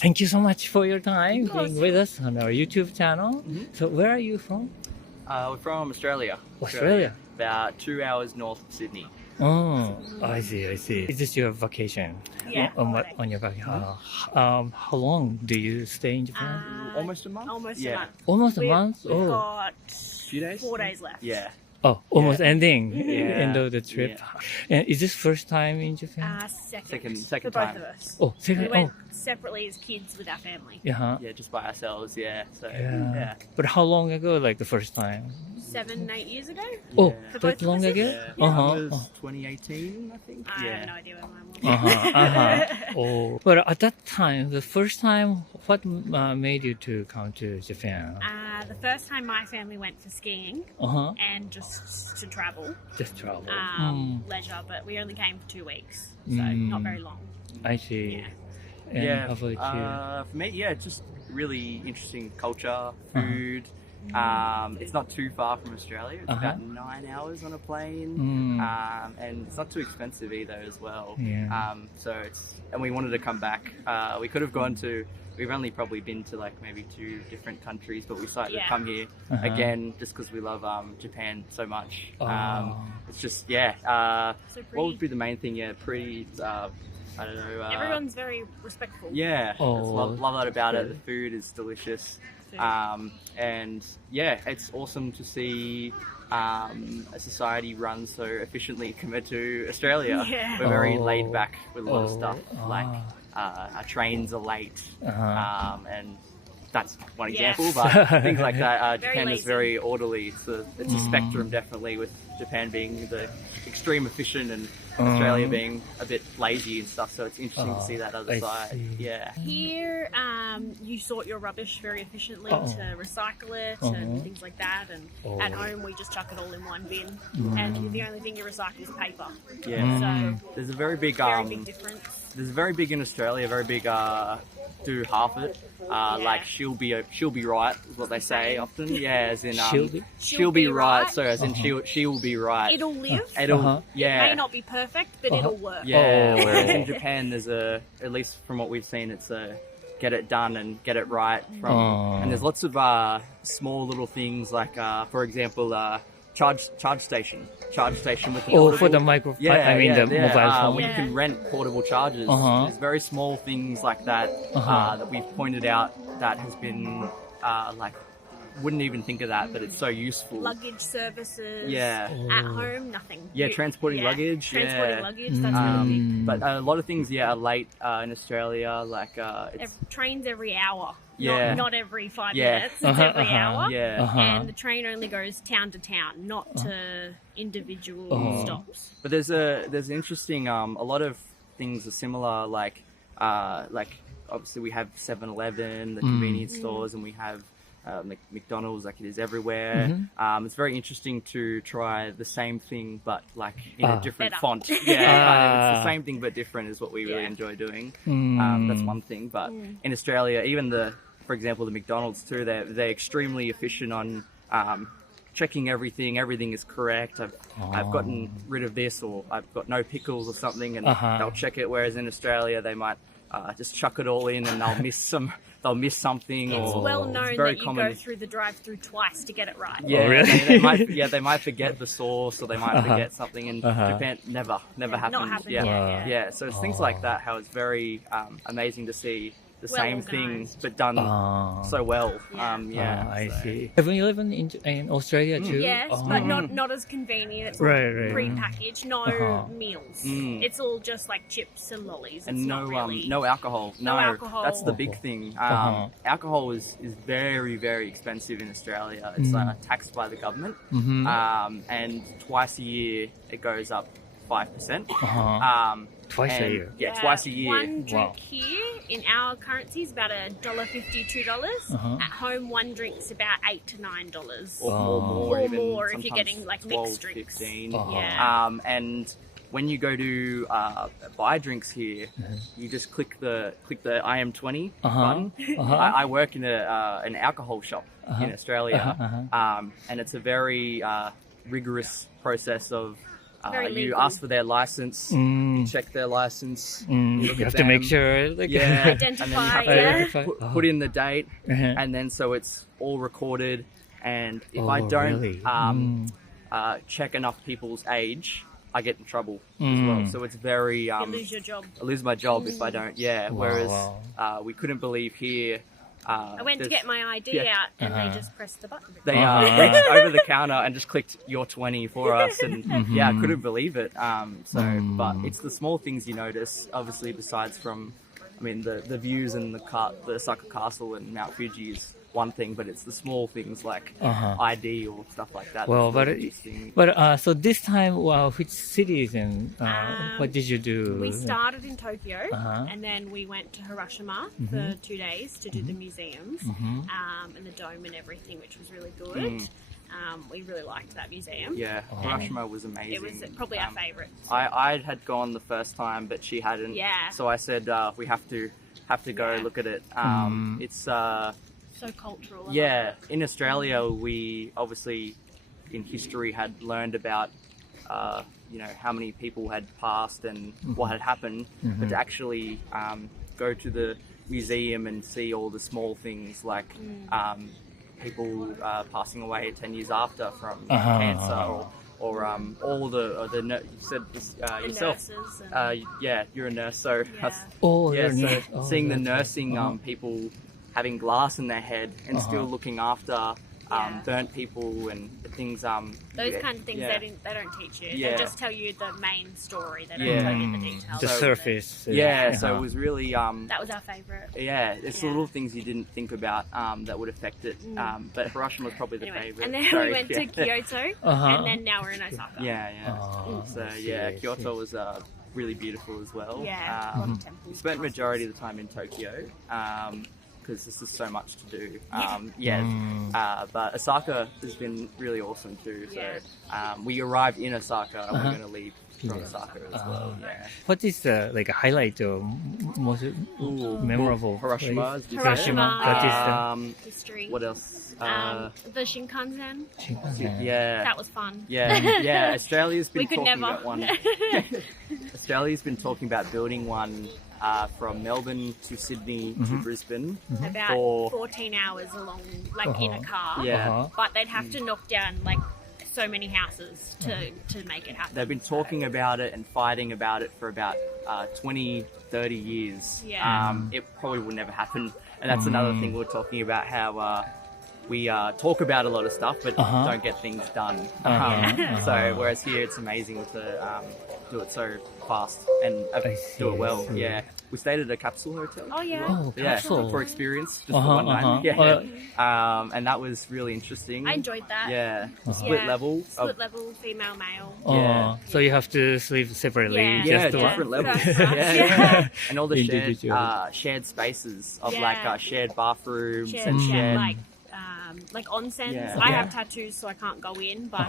Thank you so much for your time Of course. being with us on our YouTube channel. So where are you from? We're from Australia. Australia. About 2 hours north of Sydney. Oh, I see. Is this your vacation? Yeah, holiday. On your vacation. How long do you stay in Japan? Almost a month? Almost Yeah. a month. Almost a We've, month? We've Oh. got Few days? 4 days left. Yeah. Oh, almost ending Yeah. end of the trip. And is this first time in Japan? Second Second for time. both of us. Oh, second. We went Oh, separately as kids with our family. yeah. Yeah, just by ourselves, yeah. So, Yeah. yeah. But how long ago? Like the first time? 7, 8 years ago. Oh, For that both of long us, ago? Yeah. Uh-huh. It was 2018, I think. I yeah. have no idea when mine was. Oh, but at that time, the first time, what made you to come to Japan? The first time my family went for skiing and just to travel, Just travel. leisure, but we only came for 2 weeks, so not very long. I see. Yeah. And Yeah. how about For me, yeah, just really interesting culture, food. It's not too far from Australia. It's about 9 hours on a plane, and it's not too expensive either as well. Yeah. And we wanted to come back. We could have gone to. We've only probably been to like maybe 2 different countries, but we decided to come here again just because we love Japan so much. It's just So what would pretty. be the main thing? Yeah, pretty. I don't know. Everyone's very respectful. Yeah, Oh, love that about it. good. The food is delicious, Food. and yeah, it's awesome to see a society run so efficiently compared to Australia. Yeah. We're very Oh. laid back with a lot of stuff. Oh, Like our trains are late, and that's one Yeah. example. But things like that, Very Japan is lazy. very orderly. It's a spectrum definitely, with Japan being the extreme efficient and Australia being a bit lazy and stuff. So it's interesting to see that other I side. see. Yeah. Here, you sort your rubbish very efficiently to recycle it and things like that. And at home, we just chuck it all in one bin. And the only thing you recycle is paper. Yeah. So There's a very big difference. there's a very big in Australia, very big do half it. Like she'll be right is what they say often. Yeah, as in she'll be right. So as in she will be right. It'll live. It'll It yeah. may not be perfect, but it'll work. Yeah, Oh. whereas in Japan, there's at least from what we've seen, it's a get it done and get it right. And there's lots of small little things like, for example, charge station with the Oh, for the micro. The mobile phone. when you can rent portable chargers. There's very small things like that that we've pointed out that has been like wouldn't even think of that, but it's so useful. Luggage services. Yeah. At home, nothing. Yeah, transporting luggage. Transporting luggage, that's really big. But a lot of things, are late in Australia. Like it's Trains every hour. Yeah. Not every 5 Yeah. minutes. It's every hour. yeah. And the train only goes town to town, not to individual stops. But there's interesting. A lot of things are similar. Like obviously we have 7-Eleven, the convenience stores, and we have McDonald's, like it is everywhere. It's very interesting to try the same thing, but like in a different Better. font. Yeah, it's the same thing but different is what we really Yeah. enjoy doing. That's one thing. But in Australia, even for example, the McDonald's too, they're extremely efficient on checking everything. Everything is correct. I've gotten rid of this, or I've got no pickles or something, and they'll check it. Whereas in Australia, they might just chuck it all in, and they'll miss something. It's or well known it's very that you common. go through the drive-through twice to get it right. Yeah, really? they might forget the sauce, or they might forget something. In Japan, never happens. Not happened. Yeah. Yeah. So it's things like that. How it's very amazing to see the Well same organised. things but done so well. I so- see. 7-Eleven in Australia too? Yes, but not as convenient. It's all Right. pre-packaged, no meals. It's all just like chips and lollies. It's And not really... no alcohol. No alcohol. That's the big thing. Alcohol is very, very expensive in Australia. It's taxed by the government, and twice a year it goes up 5%. Twice a year. Yeah, twice a year. One drink here in our currency is about $1.50, $2. At home, one drink's about $8 to $9. Or more, Or even more if you're sometimes getting, like, 12, mixed drinks. 15. Yeah. And when you go to buy drinks here, you just click the IM20 button. I work in an alcohol shop in Australia, and it's a very rigorous process of Very you legal. ask for their license, you check their license, look You at have to make them. sure. Like, Yeah, Identify, and then you have to yeah. put in the date, Uh-huh. and then so it's all recorded. And if Oh, I don't really? check enough people's age, I get in trouble as well. So it's very You lose your job. I lose my job if I don't. Yeah. Whereas wow. we couldn't believe here. I went to there's- get my ID yeah. out and Uh-huh. they just pressed the button. They Uh-huh. reached over the counter and just clicked "You're 20" for us, and yeah, I couldn't believe it. But it's the small things you notice. Obviously, besides from, I mean, the views and the Osaka Castle and Mount Fuji is one thing, but it's the small things like ID or stuff like that. Well, that's but really interesting. so this time, which cities and what did you do? We started in Tokyo Uh-huh. and then we went to Hiroshima for 2 days to do the museums and the dome and everything, which was really good. We really liked that museum. Yeah, Hiroshima was amazing. It was probably our favourite. I had gone the first time, but she hadn't. Yeah. So I said we have to go Yeah. look at it. It's So cultural. yeah. In Australia, we obviously in history had learned about how many people had passed and what had happened, but to actually go to the museum and see all the small things like people passing away 10 years after from cancer or all the you said this, The yourself. nurses and Yeah, you're a nurse, so Oh, yeah, you're a so nurse. Oh, seeing the that's right. nursing people having glass in their head and still looking after Yeah. burnt people and things. those kind of things yeah. they don't teach you. Yeah. They just tell you the main story. They don't Yeah. tell you the details. The of it. surface. Yeah, so it was really That was our favourite. yeah, it's the Yeah. little things you didn't think about that would affect it. But Hiroshima was probably the Anyway, favorite. and then So, we went to yeah. Kyoto, Uh-huh. and then now we're in Osaka. Yeah. Oh, So I see, yeah, I see. Kyoto was really beautiful as well. Yeah, a lot of temples. We spent majority of the time in Tokyo because there's just so much to do. But Osaka has been really awesome too. So we arrived in Osaka and we're going to leave from Osaka as well. Yeah. What is the highlight or most memorable? Hiroshima. place? did you say? Hiroshima, What is the History. What else? The Shinkansen. Shinkansen? Yeah. That was fun. Yeah. Australia's been We could talking never. about one. Australia's been talking about building one from Melbourne to Sydney to Brisbane. About For- 14 hours along, like in a car. Yeah. But they'd have to knock down like so many houses to make it happen. They've been talking about it and fighting about it for about 20, 30 years. Yeah. It probably will never happen. And that's another thing we're talking about, how we talk about a lot of stuff but don't get things done. So whereas here it's amazing to do it so fast and do it well. I see. Yeah. We stayed at a capsule hotel. Oh yeah. Oh, Yeah, capsule. for experience, just for one night. Yeah. And that was really interesting. I enjoyed that. Yeah. Split Yeah. level. Split level, female, male. Oh, so you have to sleep separately. Yeah. Yeah, just different one. levels. Yeah. Yeah. And all the Individual. shared spaces of Yeah. like shared bathrooms Shared, and shared. like onsens. Yeah. I Yeah. have tattoos, so I can't go in, but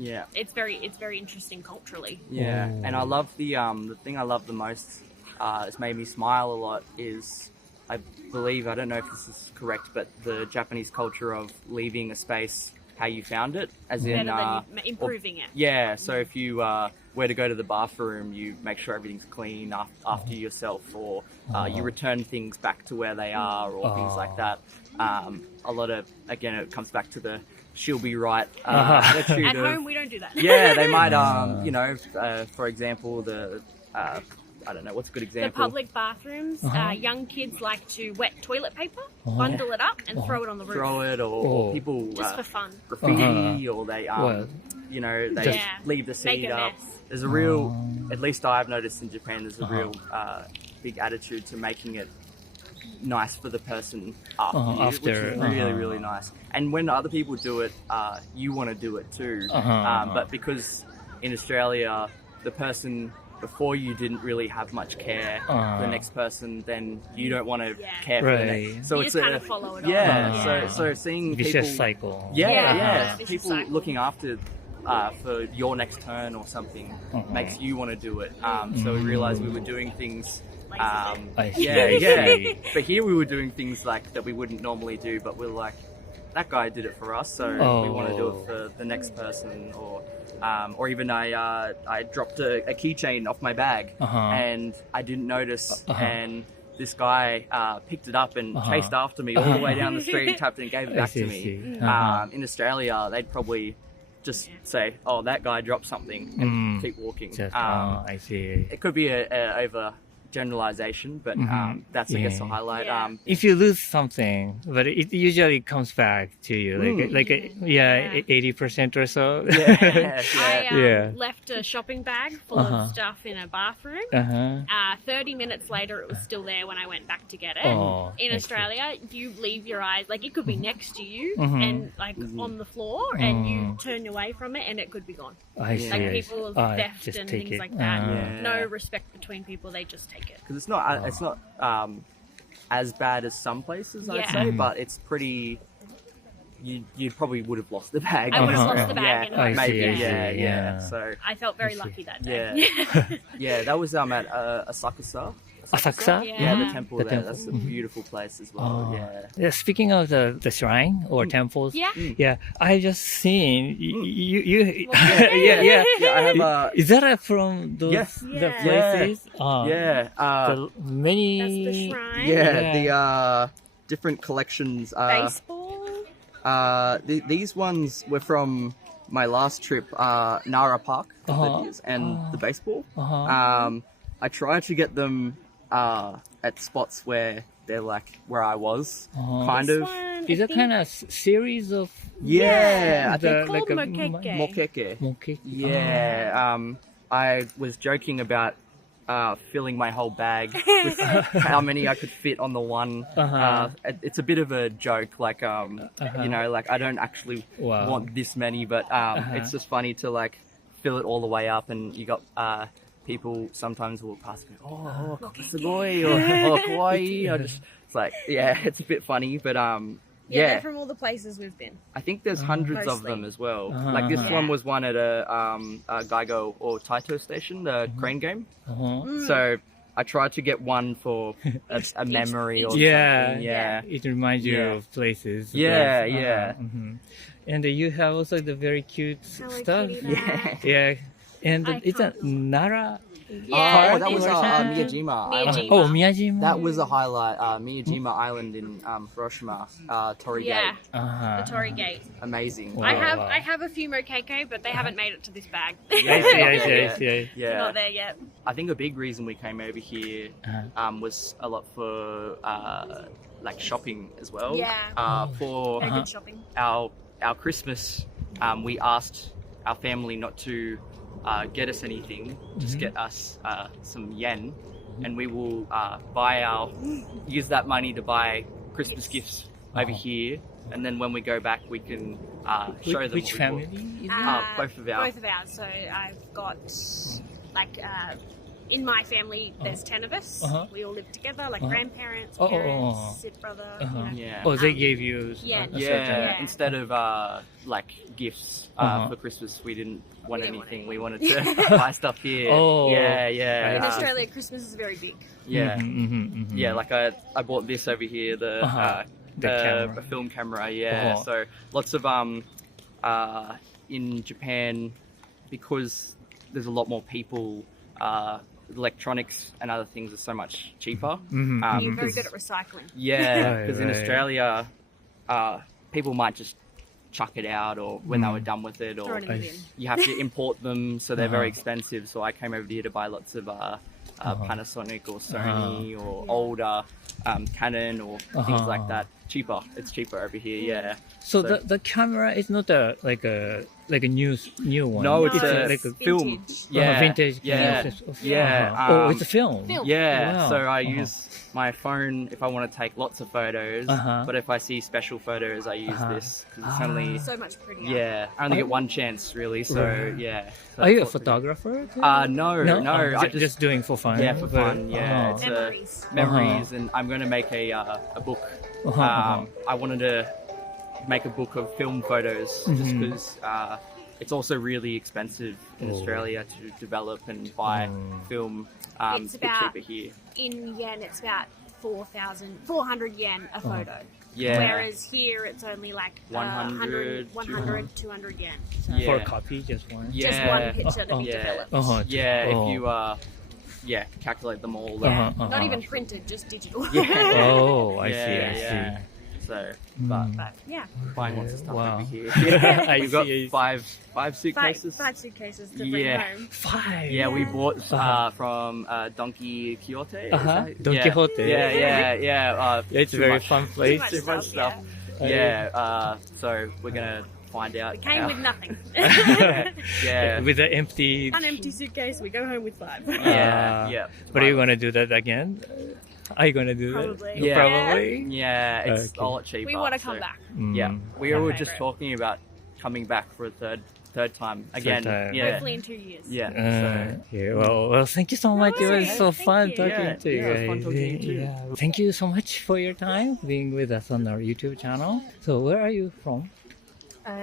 Yeah. it's very interesting culturally. Yeah, Oh. and I love the thing I love the most. It's made me smile a lot. Is I believe, I don't know if this is correct, but the Japanese culture of leaving a space how you found it, as in Better than improving it. yeah. So if you were to go to the bathroom, you make sure everything's clean after yourself, or you return things back to where they are, or things like that. A lot of, again, it comes back to the she'll be right attitude At of, home, we don't do that. yeah, they might, for example, I don't know, what's a good The example? public bathrooms, young kids like to wet toilet paper, bundle it up, and throw it on the roof. Throw it, or people Just for fun. graffiti, or they, Well, they Just leave the make seat a up. mess. There's a real, at least I've noticed in Japan, there's a real big attitude to making it nice for the person after you, which is really, really nice. And when other people do it, you want to do it too. But because in Australia, the person before you didn't really have much care for the next person, then you don't want to care for the Right. next. So You it's just kind of follow it on. yeah. So seeing vicious people, cycle. yeah, Vicious people cycle. looking after for your next turn or something makes you want to do it. So we realized we were doing things. I see. Yeah. But here we were doing things like that we wouldn't normally do, but we're like, that guy did it for us, so we want to do it for the next person. Or even I dropped a keychain off my bag and I didn't notice, and this guy picked it up and chased after me all the way down the street, tapped it and gave it back to me. In Australia, they'd probably just say, "Oh, that guy dropped something," and keep walking. I see. It could be a over generalization, but that's I guess the highlight. If you lose something, but it usually comes back to you, like 80% or so. I left a shopping bag full of stuff in a bathroom. 30 minutes later, it was still there when I went back to get it. In Australia, you leave your eyes, like it could be next to you and like on the floor, and you turn away from it, and it could be gone. I see. Like people theft and things like that. No respect between people; they just take it. Because it's not as bad as some places, I'd say, but it's pretty. You probably would have lost the bag. I would have lost the bag. I maybe. see. Yeah. So I felt very lucky that day. Yeah. That was at Asakusa. Asakusa? Yeah, the temple there. That's a beautiful place as well. Yeah. Speaking of the shrine or temples, I just seen you. I have Is that from those the places? The many. That's the shrine. The different collections. Baseball. These ones were from my last trip, Nara Park, and the baseball. I tried to get them at spots where they're like where I was, kind of. Is it kind of series of? I think they're called mokeke. Yeah. I was joking about filling my whole bag with how many I could fit on the one. It's a bit of a joke, like like I don't actually want this many, but it's just funny to like fill it all the way up, and you got people sometimes walk past and go, "Oh, kokosugoi," or "kawaii." It's like, it's a bit funny, but they're from all the places we've been. I think there's hundreds of them as well. Like this one was one at a Gaigo or Taito station, the crane game. So I tried to get one for a memory or something. It reminds you of places. And you have also the very cute stuff. And it's a Nara. That was Miyajima Island. Oh, Miyajima. That was a highlight. Miyajima Island in Hiroshima, Torii Gate. The Torii Gate. Amazing. Wow. I have a few mokeke, but they haven't made it to this bag. Not there yet. I think a big reason we came over here was a lot for like shopping as well. For good shopping. Our Christmas, we asked our family not to get us anything, just get us some yen, and we will use that money to buy Christmas gifts over here, and then when we go back we can show them. Which family? Both of ours. So I've got in my family there's 10 of us. We all live together, like grandparents, parents, stepbrother. They gave you instead of like gifts for Christmas, we didn't want anything. We wanted to buy stuff here. In Australia, Christmas is very big. Like I bought this over here, the film camera. So lots of in Japan, because there's a lot more people, electronics and other things are so much cheaper. You're very good at recycling. Because in Australia, people might just chuck it out, or when they were done with it, or you have to import them, so they're very expensive. So I came over here to buy lots of Panasonic or Sony or older Canon or things like that. It's cheaper over here. So the camera is not like a new one. No, it's like a film. Vintage. It's a film. Wow. So I use my phone if I want to take lots of photos, but if I see special photos, I use this because it's only so much prettier. I only get one chance really. So So are you a photographer? No. I just doing for fun. For fun. It's memories, and I'm going to make a book. I wanted to make a book of film photos just because it's also really expensive in Australia to develop and buy film. It's a bit about, cheaper here. In yen, it's about 400 yen a photo. Yeah. Whereas here it's only like 100, 200 yen. So For a copy, just one. Yeah. just one picture to be Yeah. developed. If you calculate them all. Not even printed, just digital. Yeah. Oh, I Yeah, see. yeah. So, but Yeah. buying lots of stuff Wow. over here. I We've got see. five suitcases. Five suitcases to bring Yeah. home. 5. Yeah, we bought from Donkey Quixote. is that- Don yeah. Quixote. Yeah. It's a too very much- fun place. Too much stuff. So we're gonna find out. It came how- with nothing. Yeah. With an empty. One empty suitcase, we go home with 5. Yeah. But are you gonna do that again? Are you gonna do Probably. that? Yeah. Probably. Yeah, it's Okay. a lot cheaper. We want to so- come back. Yeah, we were just Favourite. talking about coming back for a third time again. time. Yeah. Hopefully in 2 years. Yeah. Yeah, well, thank you so much. It was so Thank fun you. talking to you Yeah, it was fun guys. talking to you too. Yeah. Thank you so much for your time being with us on our YouTube channel. So, where are you from?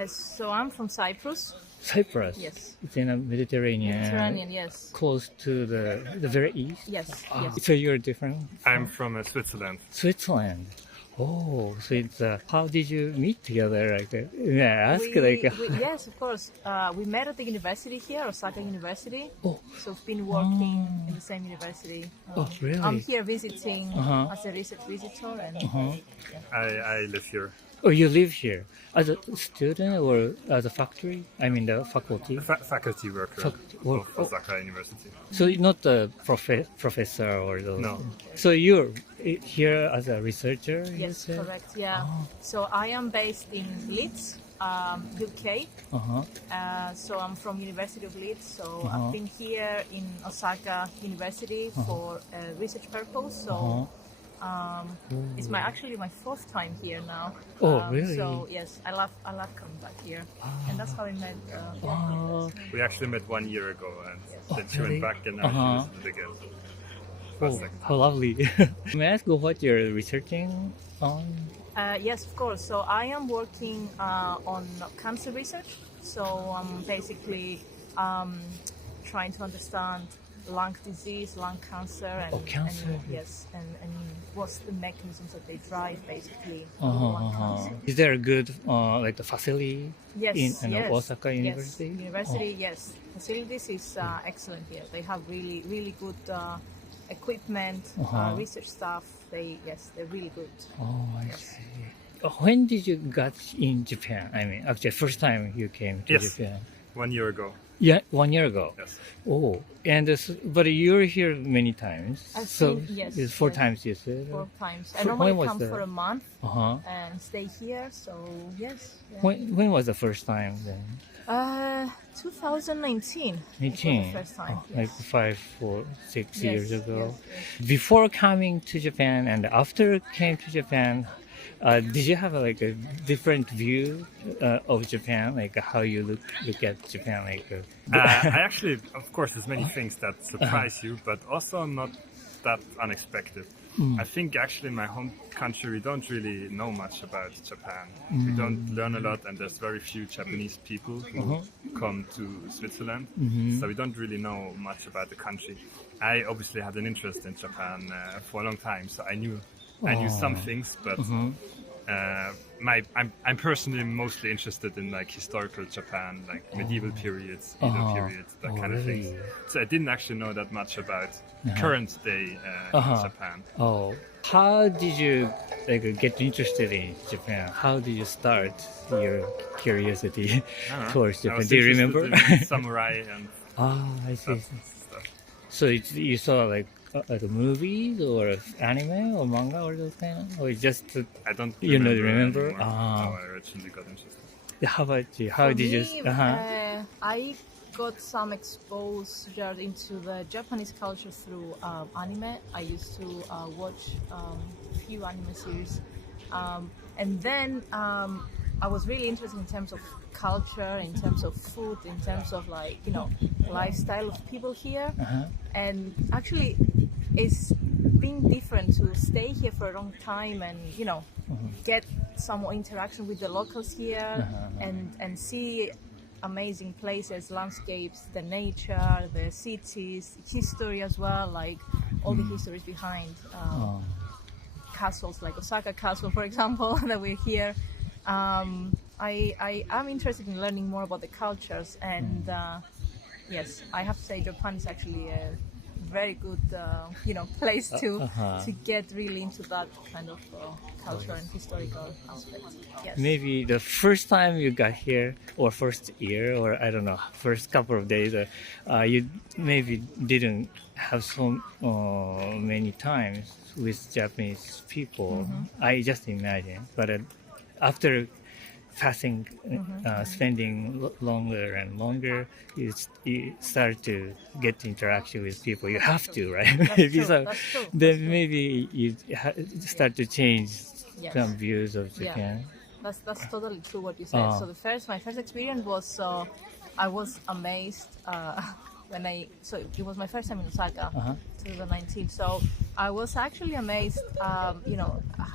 So I'm from Cyprus. Cyprus. Yes. It's in the Mediterranean. Mediterranean, yes. Close to the very east. Yes, yes. So you're different. I'm from Switzerland. Switzerland. Oh, so it's how did you meet together? Like, may I ask? Yes, of course. We met at the university here, Osaka University. Oh. So we've been working in the same university. Oh, really? I'm here visiting Uh-huh. as a research visitor. And I live here. Oh, you live here as a student or as a factory? I mean, the faculty. Faculty worker work- of Osaka University. So you're not a professor or those. No. So you're here as a researcher. you yes, said? correct. Yeah. So I am based in Leeds, UK. Uh-huh. So I'm from University of Leeds. So Uh-huh. I've been here in Osaka University for a research purpose. So. Uh-huh. It's actually my 4th time here now. Oh, really? So yes, I love coming back here, and that's how we met. We actually met 1 year ago, and then she really? went back, and now Uh-huh. she visited again. Oh, how lovely. May I ask what you're researching on? Yes, of course. So I am working on cancer research. So I'm basically trying to understand lung disease, lung cancer, and, cancer. and what's the mechanisms that they drive basically lung cancer. Is there a good like the facility Yes, in yes, Osaka yes. University? University, yes. Facilities is excellent here. They have really, really good equipment, research staff. They're really good. Oh, I see. When did you got in Japan? I mean, actually, first time you came to Yes. Japan. 1 year ago. Yeah, 1 year ago. Yes. Oh, and but you're here many times. I've so been- yes, it's 4 yes. times you said. 4 times. I So normally when was come the- for a month Uh-huh. and stay here. So yes. Yeah. When was the first time then? 2019. 19. Was the first time. Like yes. 5 or 6 Yes, years ago. yes. Before coming to Japan and after came to Japan, did you have like a different view of Japan, like how you look at Japan? I actually, of course, there's many things that surprise you, but also not that unexpected. I think actually in my home country we don't really know much about Japan. We don't learn a lot, and there's very few Japanese people who come to Switzerland, so we don't really know much about the country. I obviously had an interest in Japan for a long time, so I knew some things, but I'm personally mostly interested in like historical Japan, like medieval periods, Edo periods, that kind of things. So I didn't actually know that much about current day Japan. Oh, how did you get interested in Japan? How did you start your curiosity towards I Japan? was Do you interested remember? in samurai and I see. that stuff. So you saw like movies or anime or manga or those kind of, or just I don't you know remember remember? how I originally got interested. How about you? How For did you? me, I got some exposure into the Japanese culture through anime. I used to watch a few anime series, and then I was really interested in terms of culture, in terms of food, in terms of lifestyle of people here. And actually, it's been different to stay here for a long time and get some more interaction with the locals here and see amazing places, landscapes, the nature, the cities, history as well, like all the histories behind. castles like Osaka Castle, for example, that we're here. I am interested in learning more about the cultures, and yes, I have to say Japan is actually a very good, place to get really into that kind of culture and historical aspect. Yes. Maybe the first time you got here, or first year, or I don't know, first couple of days, you maybe didn't have so many times with Japanese people. I just imagine, but after spending longer and longer, you start to get interaction with people. You have to, right? That's true. Then maybe you start to change some views of Japan. Yeah. That's totally true what you said. So my first experience was I was amazed so it was my first time in Osaka, 2019. So I was actually amazed,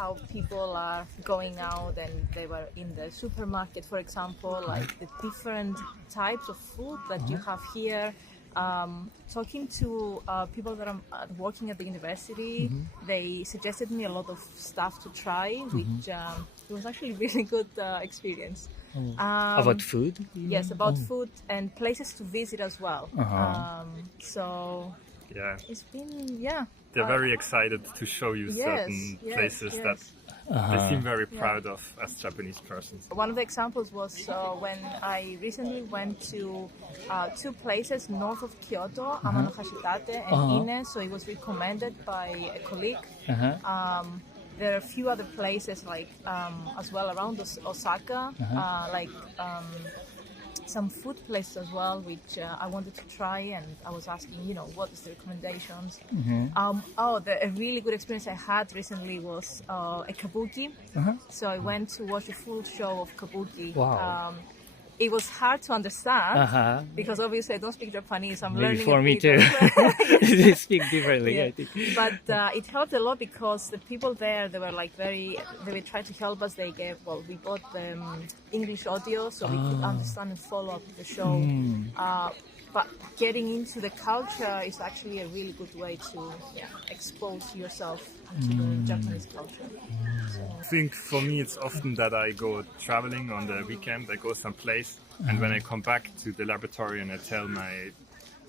how people are going out, and they were in the supermarket, for example, like the different types of food that you have here. Talking to people that are working at the university, they suggested me a lot of stuff to try, which it was actually a really good experience. About food? Yes, about food and places to visit as well. So Yeah. it's been, They're very excited to show you certain places that they seem very proud of as Japanese persons. One of the examples was when I recently went to two places north of Kyoto, Amano Hashitate and Ine, so it was recommended by a colleague. There are a few other places like as well around Osaka, like some food places as well, which I wanted to try, and I was asking, what is the recommendations? A really good experience I had recently was a kabuki. So I went to watch a full show of kabuki. Wow. It was hard to understand because obviously I don't speak Japanese. I'm Maybe learning. For me too. They speak differently, I think. But it helped a lot because the people there, they were like they would try to help us. We bought the English audio so we could understand and follow up the show. But getting into the culture is actually a really good way to expose yourself to the Japanese culture. I think for me it's often that I go traveling on the weekend, I go someplace, and when I come back to the laboratory and I tell my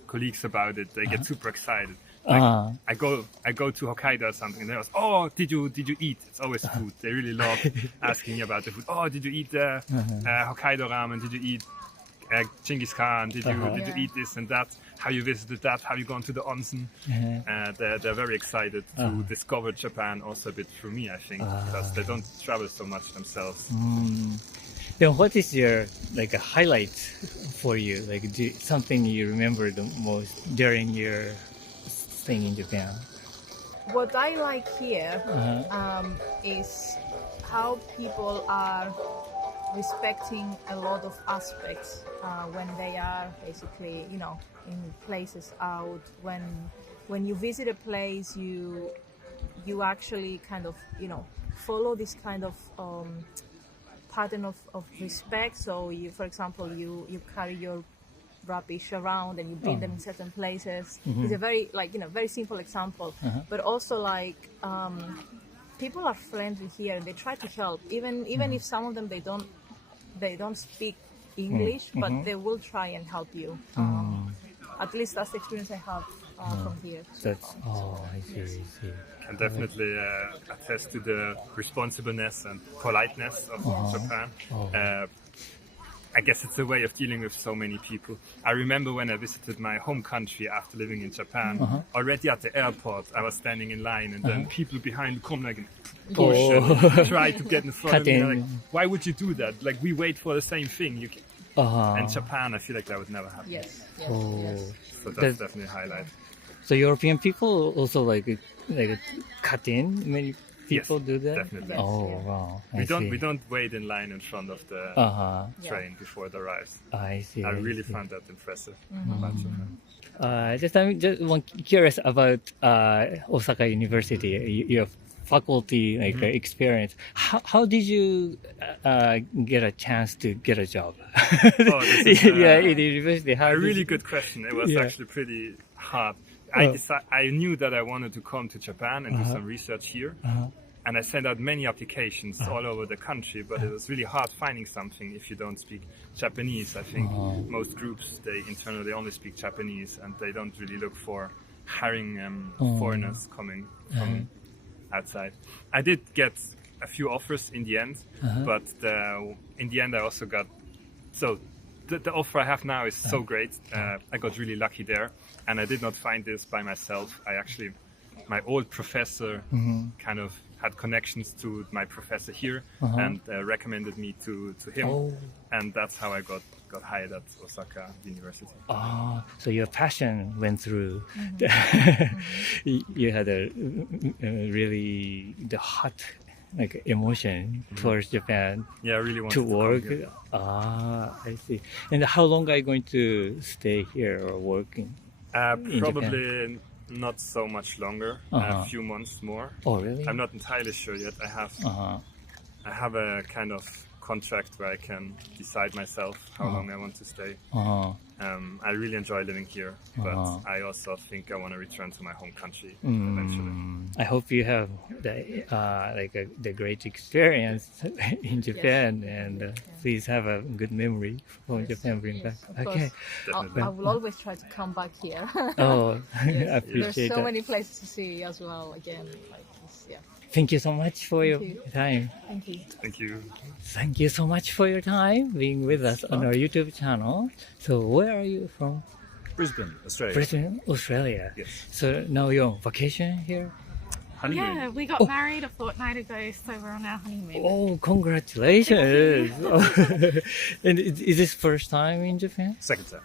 colleagues about it, they get super excited. Like, I go to Hokkaido or something, and they ask, did you eat? It's always food. They really love asking me about the food. Did you eat the Hokkaido ramen? Did you eat Genghis Khan? Did you eat this and that? How you visited that? Have you gone to the onsen? They're very excited to discover Japan also a bit through me, I think, because they don't travel so much themselves. Then what is your a highlight for you? Something you remember the most during your staying in Japan? What I like here is how people are respecting a lot of aspects when they are basically, in places out. When you visit a place, you actually kind of, follow this kind of pattern of respect. So for example, you carry your rubbish around and you bin them in certain places. It's a very very simple example, but also people are friendly here and they try to help, even if some of them they don't speak English, but they will try and help you. At least that's the experience I have from here. I see. Can definitely attest to the responsibleness and politeness of Japan. I guess it's a way of dealing with so many people. I remember when I visited my home country after living in Japan, already at the airport, I was standing in line, and then people behind come and push and try to get in front of me. Like, why would you do that? Like, we wait for the same thing. In Japan, I feel like that would never happen. Yes. So that's definitely a highlight. So European people also cut in. Many people do that. Definitely. Wow. We don't wait in line in front of the train before it arrives. I see. I really found that impressive about Japan. I'm just curious about Osaka University, your faculty experience. How did you get a chance to get a job? This is, in the university. A really good question. It was actually pretty hard. I knew that I wanted to come to Japan and do some research here. and I sent out many applications all over the country, but it was really hard finding something if you don't speak Japanese. I think most groups, they internally only speak Japanese, and they don't really look for hiring foreigners coming from outside. I did get a few offers in the end, but in the end I also got, so the offer I have now is so great. I got really lucky there, and I did not find this by myself. My old professor kind of had connections to my professor here and recommended me to him, and that's how I got hired at Osaka University. So your passion went through. You had a really the hot emotion towards Japan. Yeah, I really wanted to work. Here. I see. And how long are you going to stay here or working? Probably not so much longer. A few months more. Oh, really? I'm not entirely sure yet. I have a kind of contract where I can decide myself how long I want to stay. I really enjoy living here, but I also think I want to return to my home country eventually. I hope you have the great experience in Japan, and please have a good memory from Japan. Bring back. Okay. I will always try to come back here. I appreciate There's so that. many places to see as well. Again, Thank you so much for your time. Thank you. Thank you. Thank you so much for your time being with us on our YouTube channel. So where are you from? Brisbane, Australia. Brisbane, Australia. Yes. So now you're on vacation here? Honeymoon. Yeah, we got married a fortnight ago, so we're on our honeymoon. Oh, congratulations. And is this first time in Japan? Second time.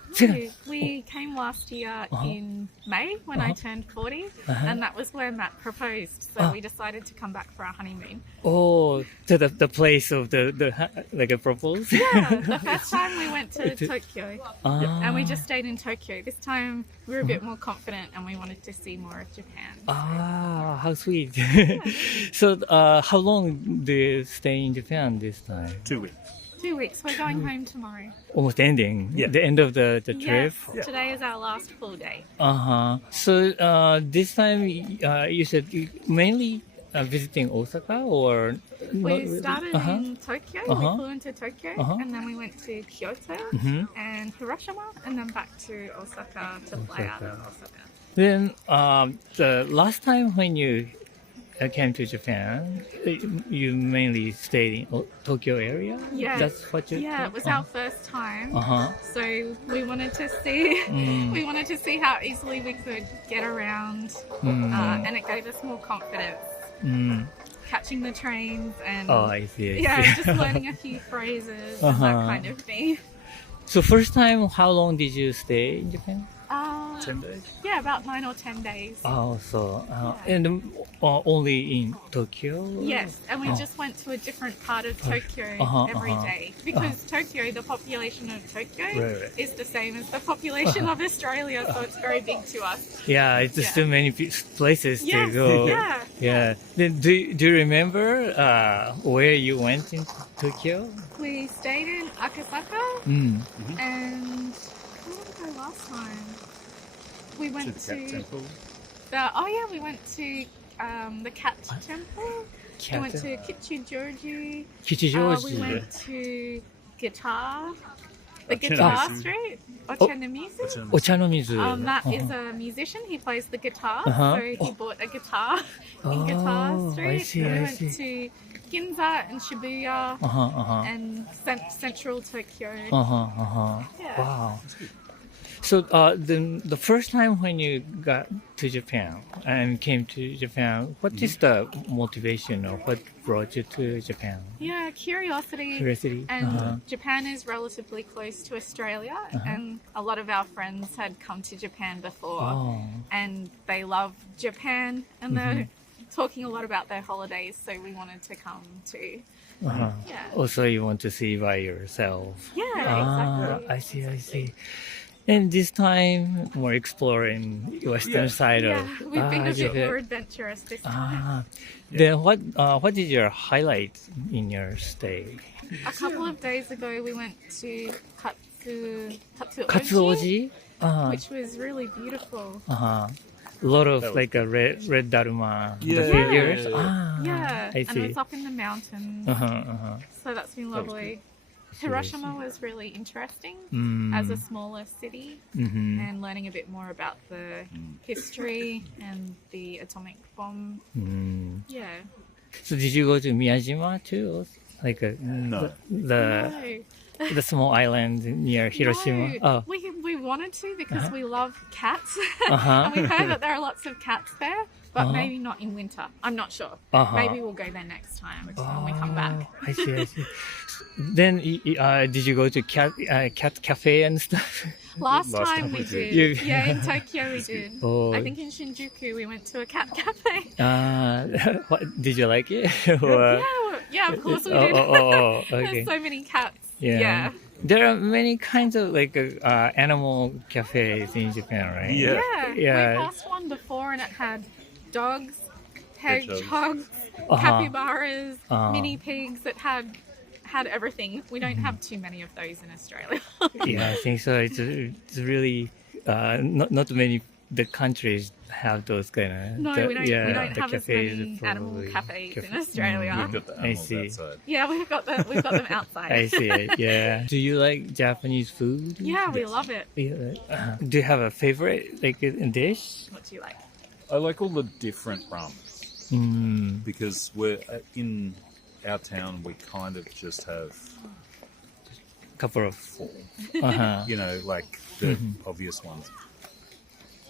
We came last year in May when I turned 40, and that was where Matt proposed. So we decided to come back for our honeymoon. Oh, to the place of the like a proposal? Yeah, the first time we went to Tokyo, and we just stayed in Tokyo. This time we were a bit more confident, and we wanted to see more of Japan. How sweet. So how long do you stay in Japan this time? 2 weeks. 2 weeks. We're going home tomorrow. Almost ending. Yeah. The end of the trip. Yes, today is our last full day. So this time you said you mainly visiting Osaka, or We started in Tokyo. We flew into Tokyo, and then we went to Kyoto and Hiroshima, and then back to Osaka to fly out of Osaka. Then the last time when you came to Japan, you mainly stayed in Tokyo area? Yeah. That's what you... Yeah, it was our first time. So we wanted to see how easily we could get around, and it gave us more confidence. Catching the trains and I see. just learning a few phrases and that kind of thing. So first time, how long did you stay in Japan? 10 days? Yeah, about 9 or 10 days. And only in Tokyo? Yes, and we just went to a different part of Tokyo every day because Tokyo, the population of Tokyo is the same as the population of Australia, so it's very big to us. Yeah, it's just too many places to go. Yeah. Then do you remember where you went in Tokyo? We stayed in Akasaka, and where did we go last time? We went To the Cat Temple. We went to the Cat Temple. We went to Kichijoji. We went to the Guitar Street. Ochanomizu. Ochanomizu. Matt is a musician. He plays the guitar, so he bought a guitar in Guitar Street. I see. We went to Ginza and Shibuya and central Tokyo. Yeah. Wow. So the first time when you got to Japan and came to Japan, what is the motivation or what brought you to Japan? Yeah, curiosity. And Japan is relatively close to Australia, and a lot of our friends had come to Japan before, and they love Japan, and they're talking a lot about their holidays, so we wanted to come too. Also, you want to see by yourself. Yeah, exactly. I see. And this time, more exploring western side of we've been a bit more adventurous this time. Then what is your highlight in your stay? A couple of days ago, we went to Katsuoji, Katsuoji? which was really beautiful. a lot of like a red Daruma figures. Yeah, I and see. it's up in the mountains, so that's been lovely. Hiroshima was really interesting as a smaller city, and learning a bit more about the history and the atomic bomb. Yeah. So did you go to Miyajima too? Like No. the small island near Hiroshima? No, we wanted to because we love cats, and we heard that there are lots of cats there, but maybe not in winter. I'm not sure. Maybe we'll go there next time when we come back. I see. Then did you go to cat cafe and stuff? Last time we did. You- Yeah, in Tokyo we did. Oh. I think in Shinjuku we went to a cat cafe. Did you like it? Or- Yeah, of course we did. Okay. There's so many cats. Yeah. There are many kinds of like animal cafes in Japan, right? Yeah. Yeah. We passed one before and it had dogs, hedgehogs, capybaras, mini pigs that had everything. We don't have too many of those in Australia. Yeah, I think so. It's really not many the countries have those kind of. No, we don't have as many animal cafes in Australia. We've got the animals outside. Yeah, we've got them outside. I see. Yeah. Do you like Japanese food? Yeah, we love it. Do you have a favorite like dish? What do you like? I like all the different ramens because we're in our town. We kind of just have Couple of. you know, like the obvious ones.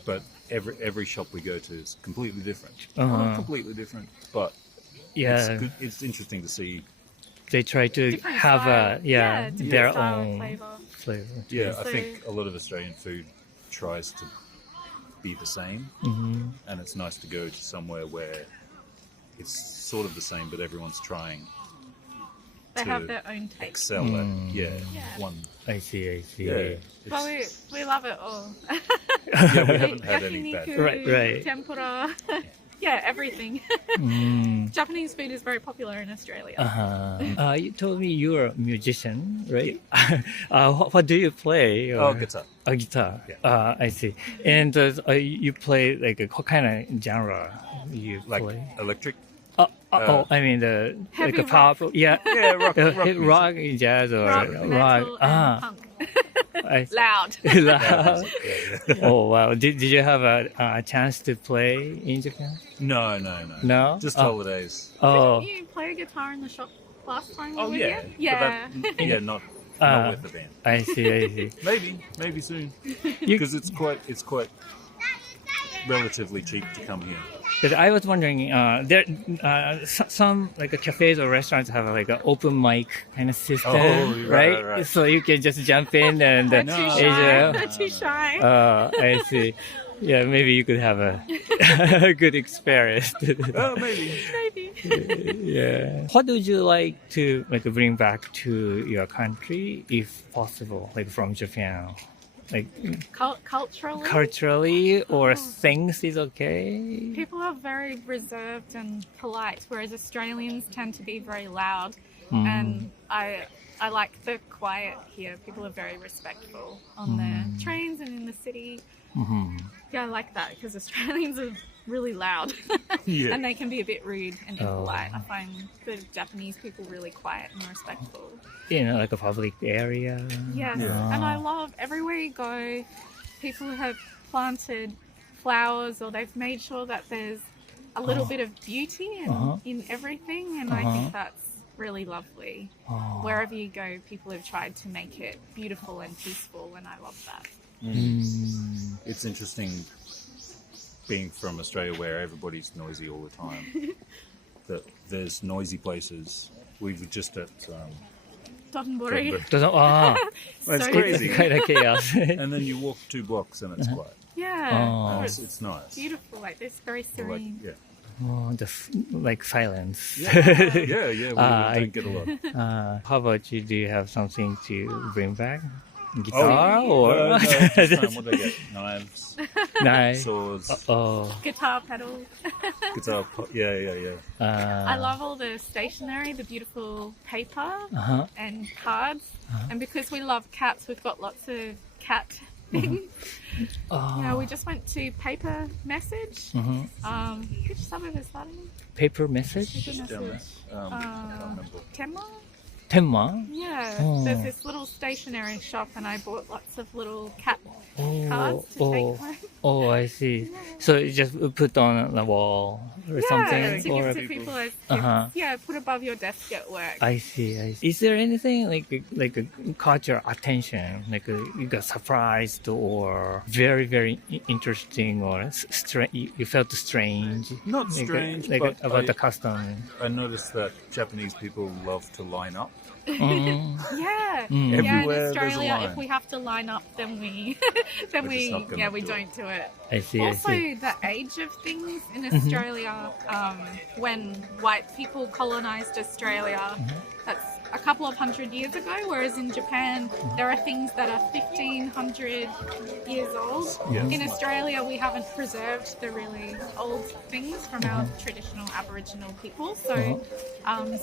But every shop we go to is completely different. Not completely different, but Yeah, it's interesting to see. they try to Different have style. Different their style own flavor. flavor. Yeah, I So- think a lot of Australian food tries to be the same, and it's nice to go to somewhere where it's sort of the same, but everyone's trying They to have their own taste. excel at one. I see. Yeah, But we love it all. yeah, we haven't had any bad. Yakiniku, Right. tempura. Yeah, everything. Japanese food is very popular in Australia. You told me you're a musician, right? What do you play? Oh, guitar. A guitar. Yeah. I see. And you play like what kind of genre you Like play? electric. I mean the Heavy like a pop. Yeah, Yeah, rock rock, music. jazz, or Rock, metal, and punk. Loud. Loud. Yeah. Oh wow! Did you have a chance to play in Japan? No. No. Just holidays. Oh. Didn't you play guitar in the shop last time we Oh were yeah. here? Yeah. But that, not with the band. I see. Maybe soon. Because it's quite relatively cheap to come here. But I was wondering, there some like cafes or restaurants have like an open mic kind of system, Oh, right. So you can just jump in and They're too shy. They're too shy. I see. Yeah, maybe you could have a good experience. Oh, maybe. Yeah. What would you like to like bring back to your country, if possible, like from Japan? Like culturally or things is okay? People are very reserved and polite, whereas Australians tend to be very loud. And I like the quiet here. People are very respectful on the trains and in the city. Yeah, I like that because Australians are really loud Yeah. and they can be a bit rude and impolite. I find the Japanese people really quiet and respectful. You know, like a public area. Yes, and I love everywhere you go, people have planted flowers or they've made sure that there's a little bit of beauty in everything, and I think that's really lovely. Wherever you go, people have tried to make it beautiful and peaceful, and I love that. It's interesting being from Australia where everybody's noisy all the time. That there's noisy places. We were just at Dotonbori. It's So crazy. Kind of chaos. And then you walk 2 blocks and it's quiet. Yeah, It's nice. beautiful, like this, very Like, serene. Oh, just like silence. yeah, we I- don't get a lot. How about you? Do you have something to bring back? Guitar No, or this time, what do they get? Knives, knife? swords, Guitar pedals. guitar. Yeah. I love all the stationery, the beautiful paper and cards. And because we love cats, we've got lots of cat Yeah, we just went to Paper Message. Which suburb is that in? Paper message? Paper Message. Tema? Tenma? Yeah, there's this little stationery shop, and I bought lots of little cat cards to take home. Oh, I see. So you just put on the wall or something? To or give to people as gifts. Yeah, put above your desk at work. I see. Is there anything like caught your attention? Like you got surprised or very, very interesting or you felt strange? Not strange, like but about the custom. I noticed that Japanese people love to line up. Yeah, in Everywhere there's a Australia, line. if we have to line up, then we not gonna we do don't do it. I see. Also, the age of things in Australia, when white people colonized Australia, that's a couple of hundred years ago, whereas in Japan, there are things that are 1,500 years old. Yes. In Australia, we haven't preserved the really old things from our traditional Aboriginal people, so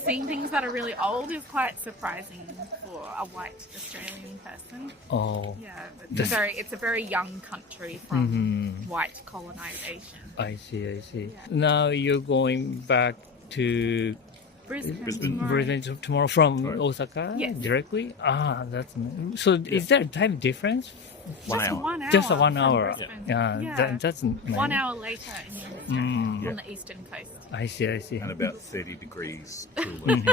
seeing things that are really old is quite surprising for a white Australian person. Oh. Yeah, it's a very young country from white colonization. I see. Yeah. Now you're going back to Brisbane tomorrow from Osaka directly? So is there a time difference? 1 hour. 1 hour. Just 1 from hour. Brisbane. That's 1 hour later in on the eastern coast. I see. And about 30 degrees cooler.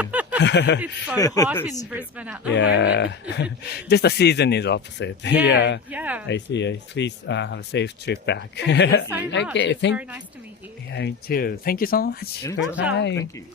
It's so hot in Brisbane at the moment. Just the season is opposite. Yeah. I see. Please have a safe trip back. Thank you so much. Okay, It's very nice to meet you. Yeah, me too. Thank you so much for your time. Thank you.